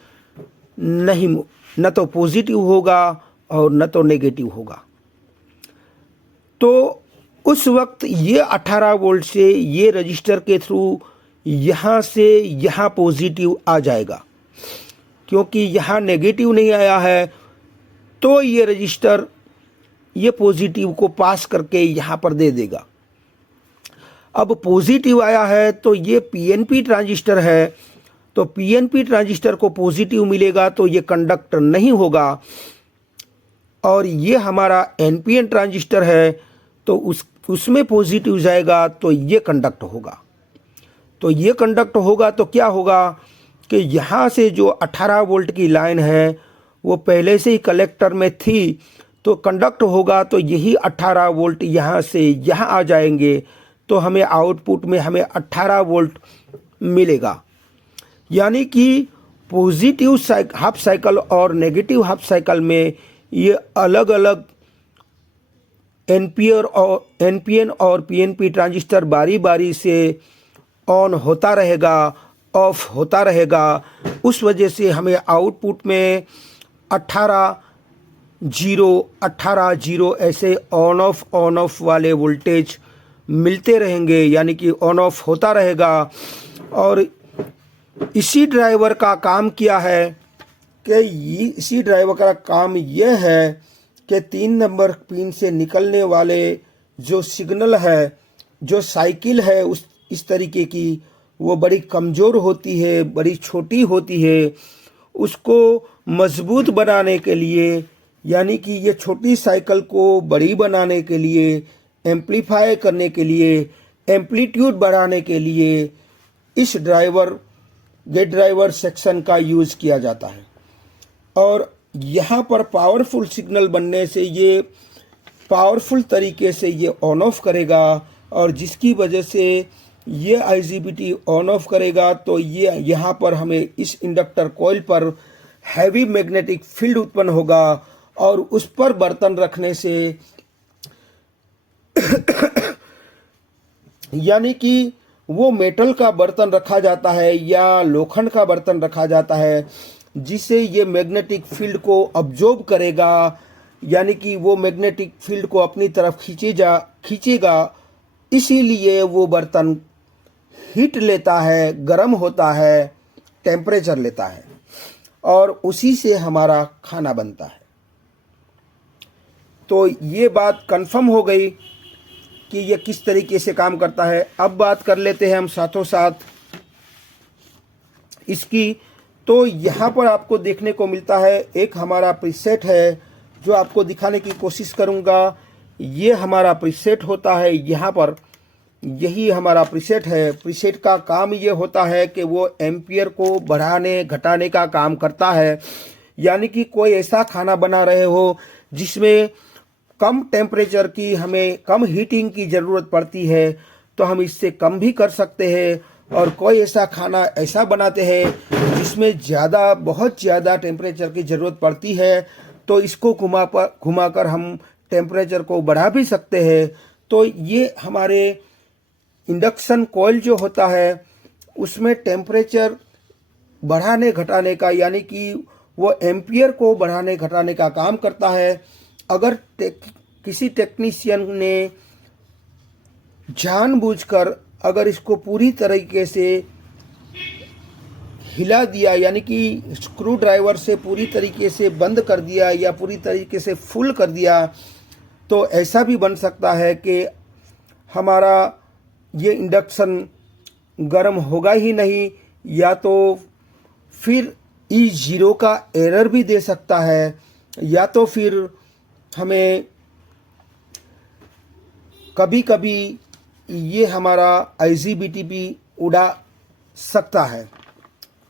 नहीं, न तो पॉजिटिव होगा और न तो नेगेटिव होगा। तो उस वक्त ये 18 वोल्ट से ये रजिस्टर के थ्रू यहाँ से यहाँ पॉजिटिव आ जाएगा, क्योंकि यहाँ नेगेटिव नहीं आया है तो ये रजिस्टर ये पॉजिटिव को पास करके यहाँ पर दे देगा। अब पॉजिटिव आया है तो ये पीएनपी ट्रांजिस्टर है, तो पीएनपी ट्रांजिस्टर को पॉजिटिव मिलेगा तो ये कंडक्टर नहीं होगा। और ये हमारा एनपीएन ट्रांजिस्टर है तो उसमें पॉजिटिव जाएगा तो ये कंडक्ट होगा। तो ये कंडक्ट होगा तो क्या होगा कि यहाँ से जो 18 वोल्ट की लाइन है वो पहले से ही कलेक्टर में थी, तो कंडक्ट होगा तो यही 18 वोल्ट यहाँ से यहाँ आ जाएंगे, तो हमें आउटपुट में हमें 18 वोल्ट मिलेगा। यानी कि पॉजिटिव हाफ साइकिल और नेगेटिव हाफ साइकिल में ये अलग अलग एनपीएन और पीएनपी ट्रांजिस्टर बारी बारी से ऑन होता रहेगा, ऑफ होता रहेगा। उस वजह से हमें आउटपुट में 18-0 ऐसे ऑन ऑफ वाले वोल्टेज मिलते रहेंगे, यानी कि ऑन ऑफ होता रहेगा। और इसी ड्राइवर का काम क्या है कि इसी ड्राइवर का काम यह है कि 3 नंबर पिन से निकलने वाले जो सिग्नल है, जो साइकिल है इस तरीके की, वो बड़ी कमज़ोर होती है, बड़ी छोटी होती है। उसको मजबूत बनाने के लिए यानी कि ये छोटी साइकिल को बड़ी बनाने के लिए, एम्पलीफाई करने के लिए, एम्पलीट्यूड बढ़ाने के लिए इस गेट ड्राइवर सेक्शन का यूज़ किया जाता है। और यहाँ पर पावरफुल सिग्नल बनने से ये पावरफुल तरीके से ये ऑन ऑफ करेगा, और जिसकी वजह से ये IGBT ऑन ऑफ करेगा तो ये यहाँ पर हमें इस इंडक्टर कॉइल पर हैवी मैग्नेटिक फील्ड उत्पन्न होगा, और उस पर बर्तन रखने से यानी कि वो मेटल का बर्तन रखा जाता है या लोखंड का बर्तन रखा जाता है, जिससे ये मैग्नेटिक फील्ड को अब्जॉर्ब करेगा, यानी कि वो मैग्नेटिक फील्ड को अपनी तरफ खींचेगा। इसीलिए वो बर्तन हीट लेता है, गर्म होता है, टेम्परेचर लेता है, और उसी से हमारा खाना बनता है। तो ये बात कंफर्म हो गई कि ये किस तरीके से काम करता है। अब बात कर लेते हैं हम साथों साथ इसकी। तो यहाँ पर आपको देखने को मिलता है एक हमारा प्रीसेट है, जो आपको दिखाने की कोशिश करूँगा। ये हमारा प्रीसेट होता है, यहाँ पर यही हमारा प्रीसेट है। प्रीसेट का काम ये होता है कि वो एम्पियर को बढ़ाने घटाने का काम करता है। यानी कि कोई ऐसा खाना बना रहे हो जिसमें कम टेम्परेचर की, हमें कम हीटिंग की ज़रूरत पड़ती है, तो हम इससे कम भी कर सकते हैं। और कोई ऐसा खाना ऐसा बनाते हैं जिसमें बहुत ज़्यादा टेम्परेचर की ज़रूरत पड़ती है, तो इसको घुमाकर हम टेम्परेचर को बढ़ा भी सकते हैं। तो ये हमारे इंडक्शन कॉइल जो होता है उसमें टेम्परेचर बढ़ाने घटाने का, यानी कि वो एम्पियर को बढ़ाने घटाने का काम करता है। अगर किसी टेक्नीशियन ने जानबूझकर अगर इसको पूरी तरीके से हिला दिया, यानी कि स्क्रू ड्राइवर से पूरी तरीके से बंद कर दिया या पूरी तरीके से फुल कर दिया, तो ऐसा भी बन सकता है कि हमारा ये इंडक्शन गर्म होगा ही नहीं, या तो फिर E0 का एरर भी दे सकता है, या तो फिर हमें कभी कभी ये हमारा IGBT भी उड़ा सकता है।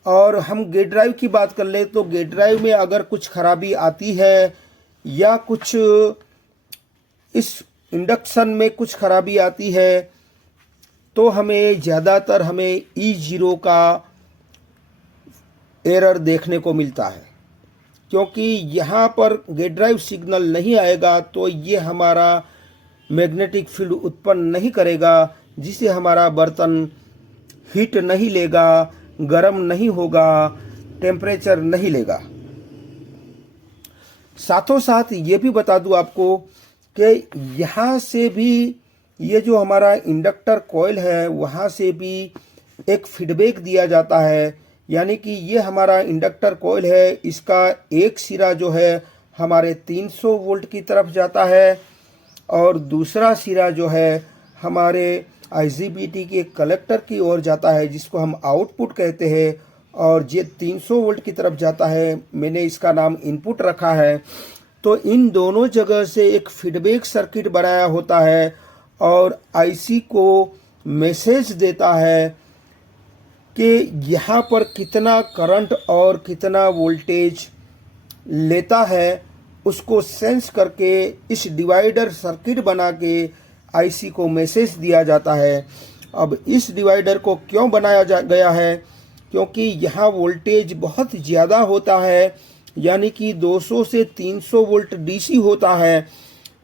और हम गेट ड्राइव की बात कर ले तो गेट ड्राइव में अगर कुछ खराबी आती है या कुछ इस इंडक्शन में कुछ खराबी आती है, तो हमें ज़्यादातर हमें E0 का एरर देखने को मिलता है, क्योंकि यहाँ पर गेट ड्राइव सिग्नल नहीं आएगा तो ये हमारा मैग्नेटिक फील्ड उत्पन्न नहीं करेगा, जिससे हमारा बर्तन हीट नहीं लेगा, गर्म नहीं होगा, टेम्परेचर नहीं लेगा। साथों साथ ये भी बता दूं आपको कि यहाँ से भी ये जो हमारा इंडक्टर कॉइल है वहाँ से भी एक फीडबैक दिया जाता है। यानी कि ये हमारा इंडक्टर कॉइल है, इसका एक सिरा जो है हमारे 300 वोल्ट की तरफ जाता है, और दूसरा सिरा जो है हमारे IGBT के कलेक्टर की ओर जाता है, जिसको हम आउटपुट कहते हैं, और ये 300 वोल्ट की तरफ जाता है। मैंने इसका नाम इनपुट रखा है। तो इन दोनों जगह से एक फीडबैक सर्किट बनाया होता है और IC को मैसेज देता है कि यहाँ पर कितना करंट और कितना वोल्टेज लेता है, उसको सेंस करके इस डिवाइडर सर्किट बना के IC को मैसेज दिया जाता है। अब इस डिवाइडर को क्यों बनाया गया है, क्योंकि यहाँ वोल्टेज बहुत ज़्यादा होता है, यानी कि 200 से 300 वोल्ट DC होता है।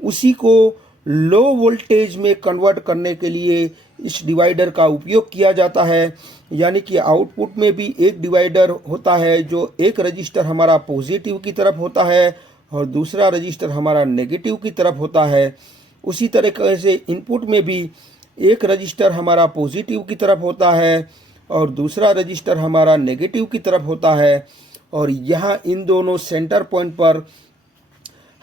उसी को लो वोल्टेज में कन्वर्ट करने के लिए इस डिवाइडर का उपयोग किया जाता है। यानी कि आउटपुट में भी एक डिवाइडर होता है, जो एक रजिस्टर हमारा पॉजिटिव की तरफ होता है और दूसरा रजिस्टर हमारा नेगेटिव की तरफ होता है। उसी तरीके से इनपुट में भी एक रजिस्टर हमारा पॉजिटिव की तरफ होता है और दूसरा रजिस्टर हमारा नेगेटिव की तरफ होता है। और यहाँ इन दोनों सेंटर पॉइंट पर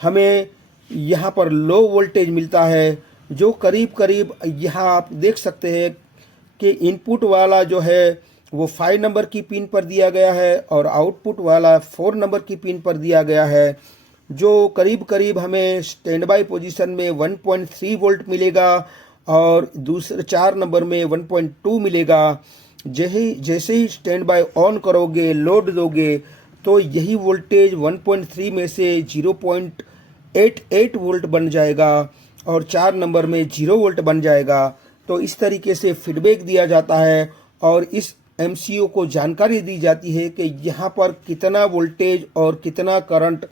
हमें यहाँ पर लो वोल्टेज मिलता है, जो करीब करीब यहाँ आप देख सकते हैं कि इनपुट वाला जो है वो 5 नंबर की पिन पर दिया गया है और आउटपुट वाला 4 नंबर की पिन पर दिया गया है। जो करीब करीब हमें स्टैंड बाय पोजीशन में 1.3 वोल्ट मिलेगा और दूसरे 4 नंबर में 1.2 मिलेगा। जैसे ही स्टैंड बाय ऑन करोगे, लोड दोगे, तो यही वोल्टेज 1.3 में से 0.88 वोल्ट बन जाएगा और 4 नंबर में 0 वोल्ट बन जाएगा। तो इस तरीके से फीडबैक दिया जाता है और इस एमसीयू को जानकारी दी जाती है कि यहाँ पर कितना वोल्टेज और कितना करंट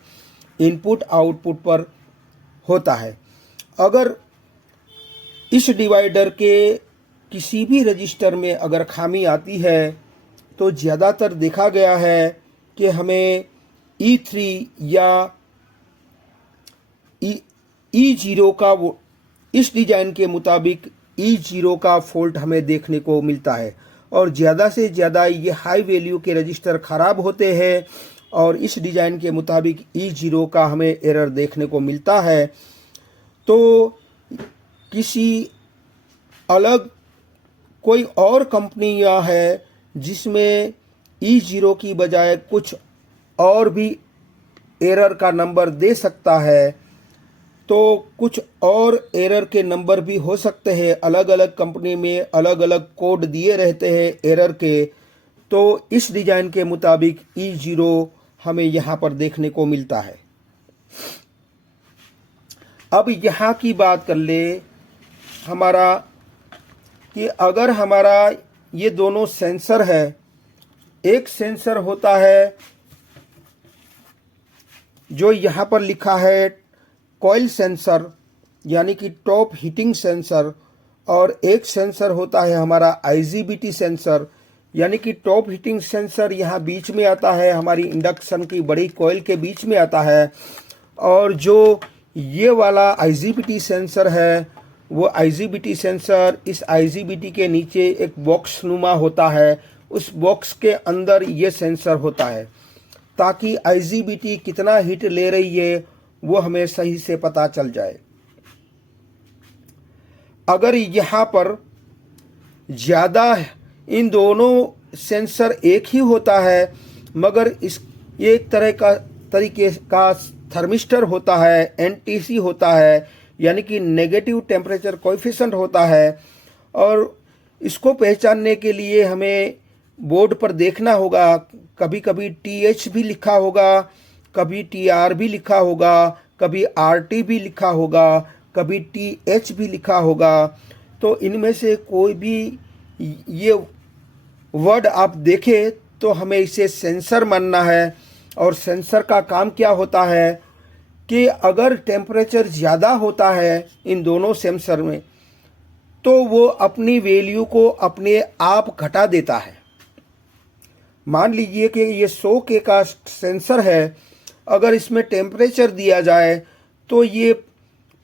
इनपुट आउटपुट पर होता है। अगर इस डिवाइडर के किसी भी रजिस्टर में अगर खामी आती है तो ज़्यादातर देखा गया है कि हमें E3 या E0 का वो इस डिज़ाइन के मुताबिक E0 का फॉल्ट हमें देखने को मिलता है और ज़्यादा से ज़्यादा ये हाई वैल्यू के रजिस्टर ख़राब होते हैं और इस डिज़ाइन के मुताबिक E0 का हमें एरर देखने को मिलता है। तो किसी अलग कोई और कंपनियां है जिसमें E0 की बजाय कुछ और भी एरर का नंबर दे सकता है, तो कुछ और एरर के नंबर भी हो सकते हैं। अलग अलग कंपनी में अलग अलग कोड दिए रहते हैं एरर के। तो इस डिज़ाइन के मुताबिक E0 हमें यहाँ पर देखने को मिलता है। अब यहाँ की बात कर ले हमारा कि अगर हमारा ये दोनों सेंसर है, एक सेंसर होता है जो यहाँ पर लिखा है कॉइल सेंसर यानी कि टॉप हीटिंग सेंसर, और एक सेंसर होता है हमारा IGBT सेंसर यानी कि टॉप हीटिंग सेंसर यहाँ बीच में आता है, हमारी इंडक्शन की बड़ी कॉइल के बीच में आता है। और जो ये वाला IGBT सेंसर है वो IGBT सेंसर इस IGBT के नीचे एक बॉक्स नुमा होता है, उस बॉक्स के अंदर ये सेंसर होता है ताकि IGBT कितना हीट ले रही है वो हमें सही से पता चल जाए। अगर यहाँ पर ज़्यादा इन दोनों सेंसर एक ही होता है मगर इस एक तरीके का थर्मिस्टर होता है, NTC होता है यानी कि नेगेटिव टेम्परेचर कोएफिशिएंट होता है, और इसको पहचानने के लिए हमें बोर्ड पर देखना होगा। कभी कभी TH भी लिखा होगा, कभी TR भी लिखा होगा, कभी RT भी लिखा होगा, कभी TH भी लिखा होगा। तो इनमें से कोई भी ये वर्ड आप देखें तो हमें इसे सेंसर मानना है। और सेंसर का काम क्या होता है कि अगर टेम्परेचर ज़्यादा होता है इन दोनों सेंसर में तो वो अपनी वैल्यू को अपने आप घटा देता है। मान लीजिए कि ये 100 के का सेंसर है, अगर इसमें टेम्परेचर दिया जाए तो ये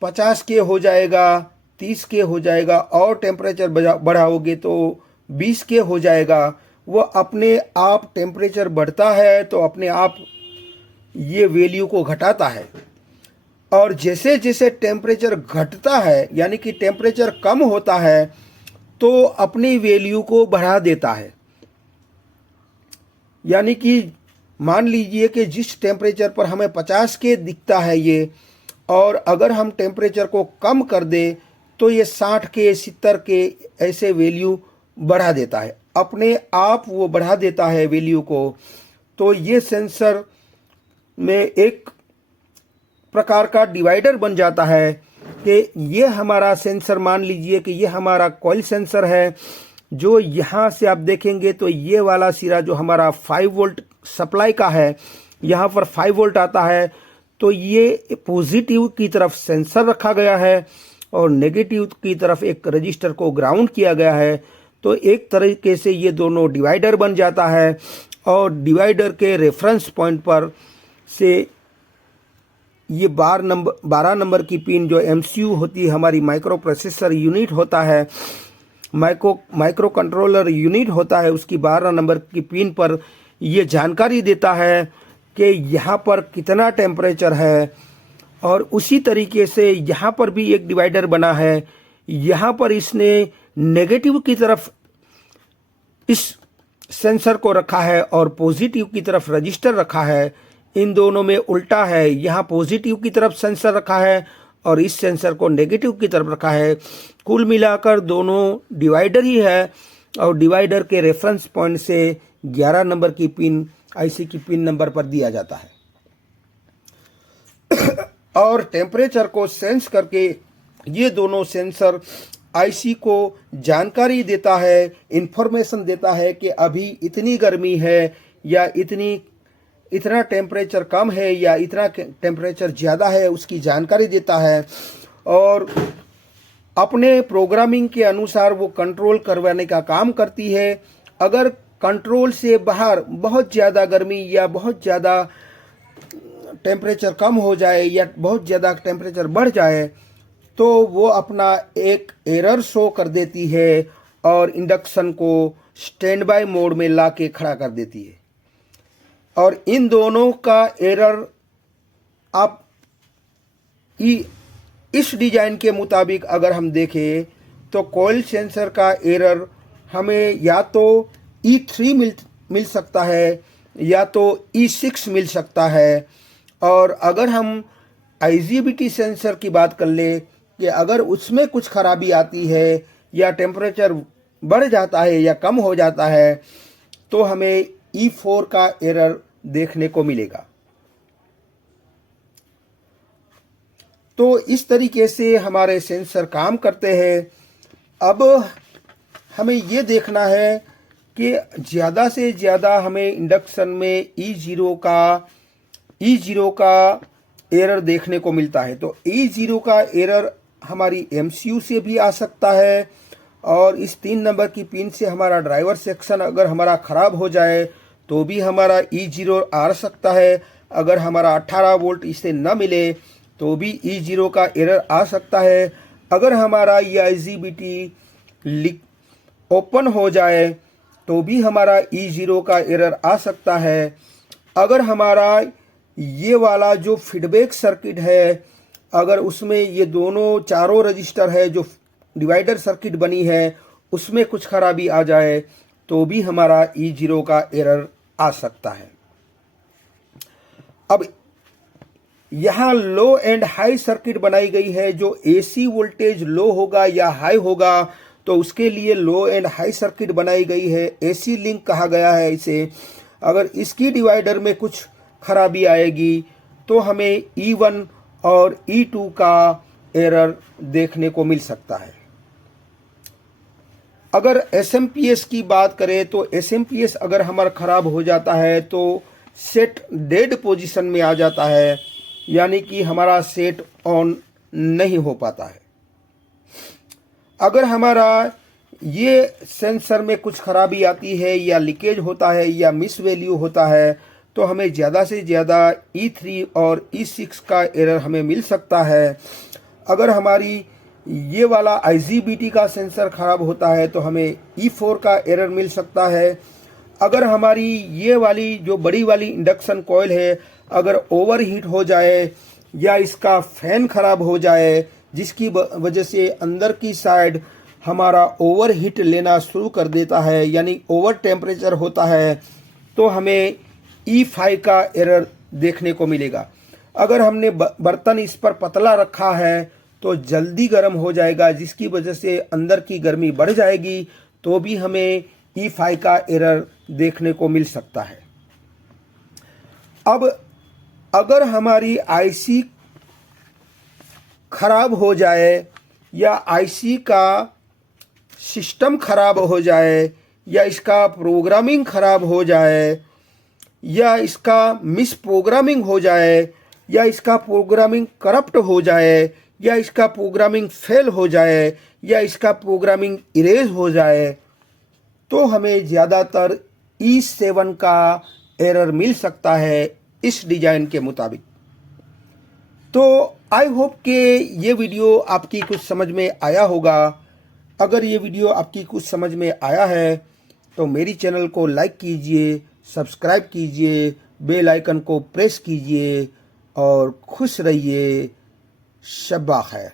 50 के हो जाएगा, 30 के हो जाएगा, और टेम्परेचर बढ़ाओगे तो 20 के हो जाएगा। वो अपने आप टेम्परेचर बढ़ता है तो अपने आप ये वैल्यू को घटाता है, और जैसे जैसे टेम्परेचर घटता है यानी कि टेम्परेचर कम होता है तो अपनी वैल्यू को बढ़ा देता है। यानी कि मान लीजिए कि जिस टेम्परेचर पर हमें 50 के दिखता है ये, और अगर हम टेम्परेचर को कम कर दे तो ये 60 के 70 के ऐसे वैल्यू बढ़ा देता है, अपने आप वो बढ़ा देता है वैल्यू को। तो ये सेंसर में एक प्रकार का डिवाइडर बन जाता है कि ये हमारा सेंसर, मान लीजिए कि ये हमारा कॉइल सेंसर है, जो यहाँ से आप देखेंगे तो ये वाला सिरा जो हमारा 5 वोल्ट सप्लाई का है, यहाँ पर 5 वोल्ट आता है। तो ये पॉजिटिव की तरफ सेंसर रखा गया है और नेगेटिव की तरफ एक रजिस्टर को ग्राउंड किया गया है। तो एक तरीके से ये दोनों डिवाइडर बन जाता है, और डिवाइडर के रेफरेंस पॉइंट पर से ये 12 नंबर की पिन जो MCU होती है, हमारी माइक्रो प्रोसेसर यूनिट होता है, माइक्रो कंट्रोलर यूनिट होता है, उसकी 12 नंबर की पिन पर ये जानकारी देता है कि यहाँ पर कितना टेम्परेचर है। और उसी तरीके से यहाँ पर भी एक डिवाइडर बना है, यहाँ पर इसने नेगेटिव की तरफ इस सेंसर को रखा है और पॉजिटिव की तरफ रजिस्टर रखा है। इन दोनों में उल्टा है। यहाँ पॉजिटिव की तरफ सेंसर रखा है और इस सेंसर को नेगेटिव की तरफ रखा है। कुल मिलाकर दोनों डिवाइडर ही है और डिवाइडर के रेफरेंस पॉइंट से 11 नंबर की पिन आईसी की पिन नंबर पर दिया जाता है और टेम्परेचर को सेंस करके ये दोनों सेंसर आईसी को जानकारी देता है, इंफॉर्मेशन देता है कि अभी इतनी गर्मी है या इतना टेम्परेचर कम है या इतना टेम्परेचर ज़्यादा है, उसकी जानकारी देता है और अपने प्रोग्रामिंग के अनुसार वो कंट्रोल करवाने का काम करती है। अगर कंट्रोल से बाहर बहुत ज़्यादा गर्मी या बहुत ज़्यादा टेम्परेचर कम हो जाए या बहुत ज़्यादा टेम्परेचर बढ़ जाए तो वो अपना एक एरर शो कर देती है और इंडक्शन को स्टैंड बाय मोड में ला के खड़ा कर देती है। और इन दोनों का एरर आप इस डिजाइन के मुताबिक अगर हम देखें तो कॉइल सेंसर का एरर हमें या तो E3 मिल सकता है या तो E6 मिल सकता है। और अगर हम IGBT सेंसर की बात कर ले कि अगर उसमें कुछ खराबी आती है या टेम्परेचर बढ़ जाता है या कम हो जाता है तो हमें E4 का एरर देखने को मिलेगा। तो इस तरीके से हमारे सेंसर काम करते हैं। अब हमें ये देखना है कि ज़्यादा से ज़्यादा हमें इंडक्शन में E0 का एरर देखने को मिलता है। तो E0 का एरर हमारी MCU से भी आ सकता है और इस 3 नंबर की पिन से हमारा ड्राइवर सेक्शन अगर हमारा ख़राब हो जाए तो भी हमारा E0 आ सकता है। अगर हमारा 18 वोल्ट इससे न मिले तो भी E0 का एरर आ सकता है। अगर हमारा ये IGBT ओपन हो जाए तो भी हमारा E0 का एरर आ सकता है। अगर हमारा ये वाला जो फीडबैक सर्किट है अगर उसमें ये दोनों चारों रजिस्टर है जो डिवाइडर सर्किट बनी है उसमें कुछ खराबी आ जाए तो भी हमारा E0 का एरर आ सकता है। अब यहाँ लो एंड हाई सर्किट बनाई गई है। जो AC वोल्टेज लो होगा या हाई होगा तो उसके लिए लो एंड हाई सर्किट बनाई गई है। AC लिंक कहा गया है इसे। अगर इसकी डिवाइडर में कुछ खराबी आएगी तो हमें E1 और E2 का एरर देखने को मिल सकता है। अगर SMPS की बात करें तो SMPS अगर हमारा ख़राब हो जाता है तो सेट डेड पोजीशन में आ जाता है, यानी कि हमारा सेट ऑन नहीं हो पाता है। अगर हमारा ये सेंसर में कुछ खराबी आती है या लीकेज होता है या मिस वैल्यू होता है तो हमें ज़्यादा से ज़्यादा E3 और E6 का एरर हमें मिल सकता है। अगर हमारी ये वाला IGBT का सेंसर ख़राब होता है तो हमें E4 का एरर मिल सकता है। अगर हमारी ये वाली जो बड़ी वाली इंडक्शन कॉइल है अगर ओवरहीट हो जाए या इसका फैन ख़राब हो जाए जिसकी वजह से अंदर की साइड हमारा ओवरहीट लेना शुरू कर देता है यानी ओवर टेम्परेचर होता है तो हमें E5 का एरर देखने को मिलेगा। अगर हमने बर्तन इस पर पतला रखा है तो जल्दी गर्म हो जाएगा जिसकी वजह से अंदर की गर्मी बढ़ जाएगी तो भी हमें E5 का एरर देखने को मिल सकता है। अब अगर हमारी आईसी खराब हो जाए या आईसी का सिस्टम खराब हो जाए या इसका प्रोग्रामिंग खराब हो जाए या इसका मिस प्रोग्रामिंग हो जाए या इसका प्रोग्रामिंग करप्ट हो जाए या इसका प्रोग्रामिंग फेल हो जाए या इसका प्रोग्रामिंग इरेज हो जाए तो हमें ज़्यादातर E7 का एरर मिल सकता है इस डिज़ाइन के मुताबिक। तो आई होप कि ये वीडियो आपकी कुछ समझ में आया होगा। अगर ये वीडियो आपकी कुछ समझ में आया है तो मेरी चैनल को लाइक कीजिए, सब्सक्राइब कीजिए, बेल आइकन को प्रेस कीजिए और खुश रहिए। शब्बा खैर।